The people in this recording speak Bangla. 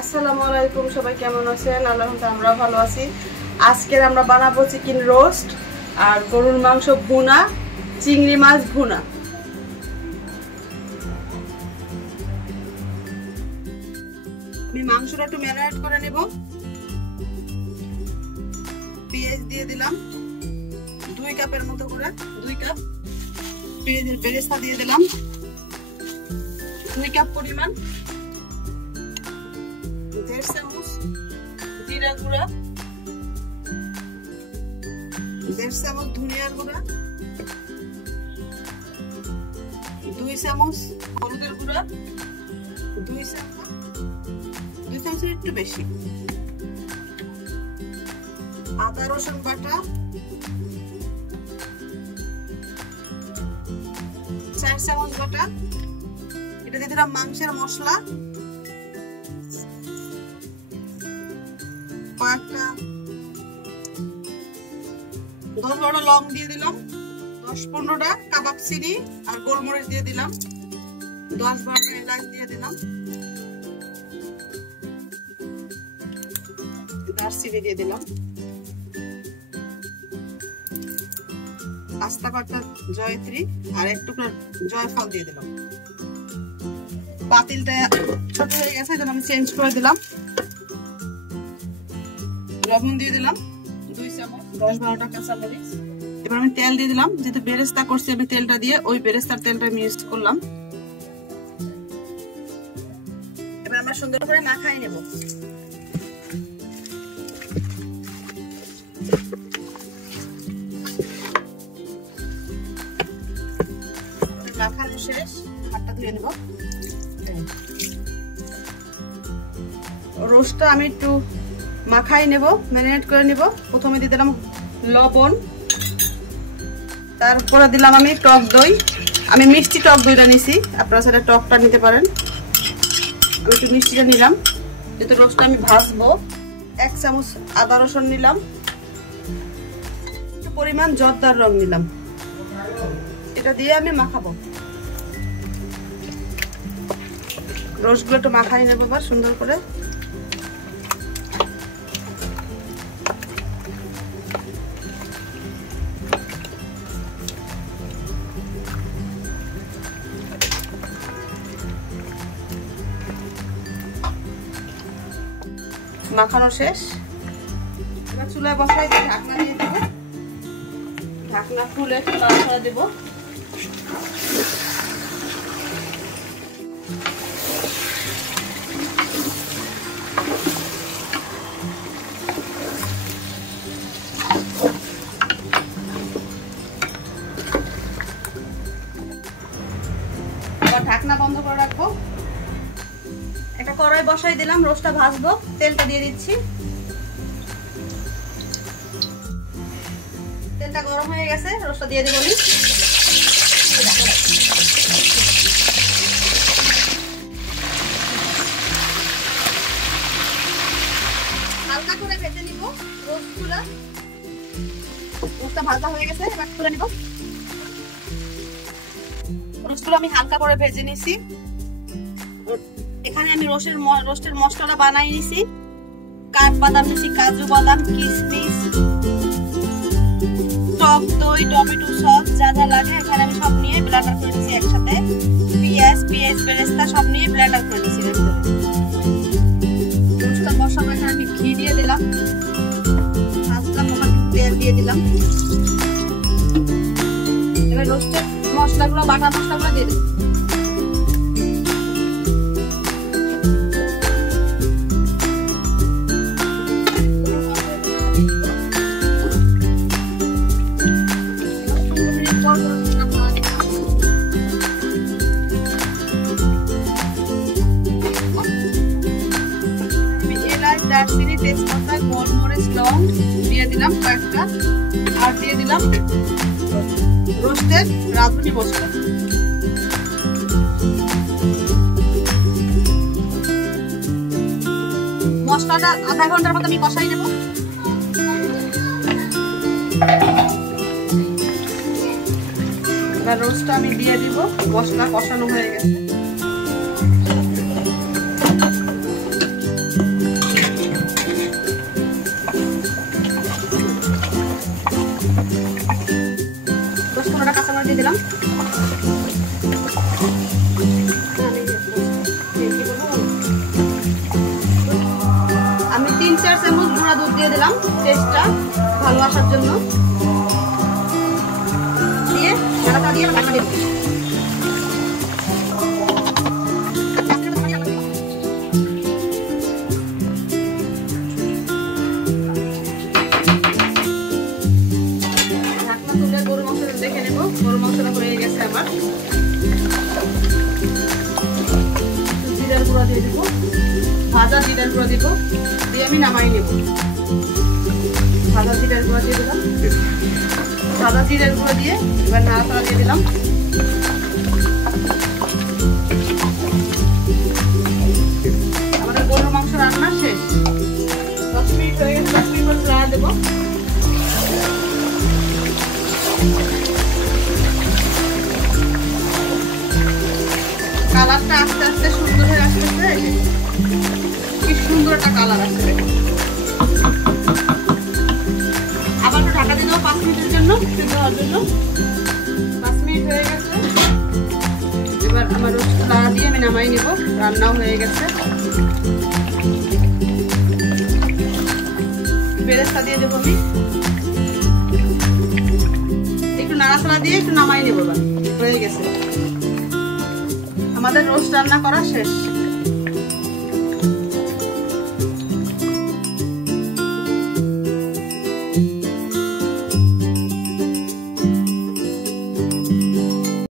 আসসালামু আলাইকুম, সবাই কেমন আছেন? আলহামদুলিল্লাহ আমরা ভালো আছি। আজকে আমরা বানাবো চিকেন রোস্ট আর গরুর মাংস ভুনা, চিংড়ি মাছ ভুনা। আমি মাংসটা একটু ম্যারিনেট করে নেব। পেঁয়াজ দিয়ে দিলাম 2 কাপের মতো করে, 2 কাপ পেঁয়াজের বেরেস্তা দিয়ে দিলাম, 2 কাপ পরিমাণ, 1.5 চামচ জিরা গুঁড়া, 1.5 চামচ ধনিয়ার গুঁড়া, 2 চামচ হলুদের গুঁড়া, 2 চামচের একটু বেশি, আদা রসুন বাটা, 4 চামচ বাটা। এটা দিয়ে দিলাম মাংসের মশলা, কয়েকটা 10-12টা লং দিয়ে দিলাম, 10-15টা কাবাব চিনি আর গোলমরিচ দিয়ে দিলাম, 10-12টা এলাচ দিয়ে দিলাম, দারচিনি দিয়ে দিলাম, আস্তা কয়েকটা জয়ত্রী আর একটু জয়ফল দিয়ে দিলাম। পাতিলটা ছোট হয়ে গেছে, এখন আমি চেঞ্জ করে দিলাম। লবণ দিয়ে দিলাম 2 চামচ, 10-12টা কাঁচামরিচ। এবার আমি তেল দিয়ে দিলাম, যেহেতু বেরেস্তা করছি আমি তেলটা দিয়ে ওই বেরেস্তার তেলটা আমি ইউজ করলাম। এবার আমরা সুন্দর করে মাখাই নেব। মাখানো শেষ, হাতটা ধুয়ে নেব। রোস্টটা আমি একটু মাখাই নেব, ম্যারিনেট করে নেব। প্রথমে দিয়ে দিলাম লবণ, তারপরে দিলাম আমি টক দই। আমি মিষ্টি টক দইটা নিছি, আপনারা সেটা টকটা নিতে পারেন। আমি একটু মিষ্টিটা নিলাম, যেহেতু রোস্টটা আমি ভাজবো। 1 চামচ আদা রসুন নিলাম, একটু পরিমাণ জর্দার রং নিলাম। এটা দিয়ে আমি মাখাবো। রোস্টগুলো একটু মাখাই নেবো আবার সুন্দর করে। মাখানো শেষ, এবার চুলায় বসাই দিয়ে ঢাকনা দিয়ে দেব। ঢাকনা খুলে নাড়াচাড়া দেব। ঢাকনা বন্ধ করে রাখবো। একটা কড়াই বসাই দিলাম, রোস্টটা ভাজবো। তেলটা দিয়ে দিচ্ছি। তেলটা গরম হয়ে গেছে, রোস্টটা দিয়ে দেবো। হালকা করে ভেজে নিব রোস্টগুলো। রোস্টটা ভাজা হয়ে গেছে, এবার তুলে নিব। রোস্টগুলো আমি হালকা করে ভেজে নিছি। এখানে আমি রোস্টের মশলাটা বানাই নিছি। কাঠবাদাম নিছি, কাজু বাদাম, কিশমিশ, টক দই, টমেটো সস, যা যা লাগে এখানে আমি সব নিয়ে ব্লেন্ডার করে নিছি একসাথে। পেঁয়াজ বেরেস্তা সব নিয়ে ব্লেন্ডার করে নিছি। রোস্টটা মশলা এখানে আমি ঘি দিয়ে দিলাম, তেল দিয়ে দিলাম। এবার রোস্টের মশলাগুলো, বাটা মশলাগুলো দিয়ে দিলাম। দারচিনি, তেজপাতা, গোলমরিচ, লং দিয়ে দিলাম কয়েকটা, আর দিয়ে দিলাম রোস্টের রাঁধুনি মশলা। মশলাটা আধা ঘন্টার মতো আমি কষাই নেব। এবার রোস্টটা আমি দিয়ে দিব। মশলা কষানো হয়ে গেছে। দিয়ে দিলাম টেস্টটা ভালো আসার জন্য, দিয়ে নাড়াটা দিয়ে ঢাকা দিয়ে দিই। ঢাকনা তুলে গরুর মাংসটা দেখে নেব, গরুর মাংসটা হয়ে গেছে আমার। জিরার গুঁড়া দিয়ে দিব, ভাজা জিরার গুঁড়া দিব, দিয়ে আমি নামাই নেব। ভাজা জিরার গুঁড়া দিয়ে দিলাম, ভাজা জিরার গুঁড়া দিয়ে এবার নাড়াচাড়া দিয়ে দিলাম। আমাদের গরুর মাংস রান্না শেষ, 10 মিনিট হয়ে গেছে। 10 মিনিট পর নাড়া দেবো। কালারটা আস্তে আস্তে সুন্দর হয়ে আসতেছে, কি সুন্দর একটা কালার আসছে। আবার একটু ঢাকা দিয়ে দেবো 5 মিনিটের জন্য, সিদ্ধ হওয়ার জন্য। 5 মিনিট হয়ে গেছে, এবার আমার রোস্ট নাড়া দিয়ে আমি নামাই নেব। রান্নাও হয়ে গেছে। বেরেস্তা দিয়ে দেবো আমি, একটু নাড়াচাড়া দিয়ে একটু নামাই নেবো। হয়ে গেছে, আমাদের রোস্ট রান্না করা শেষ।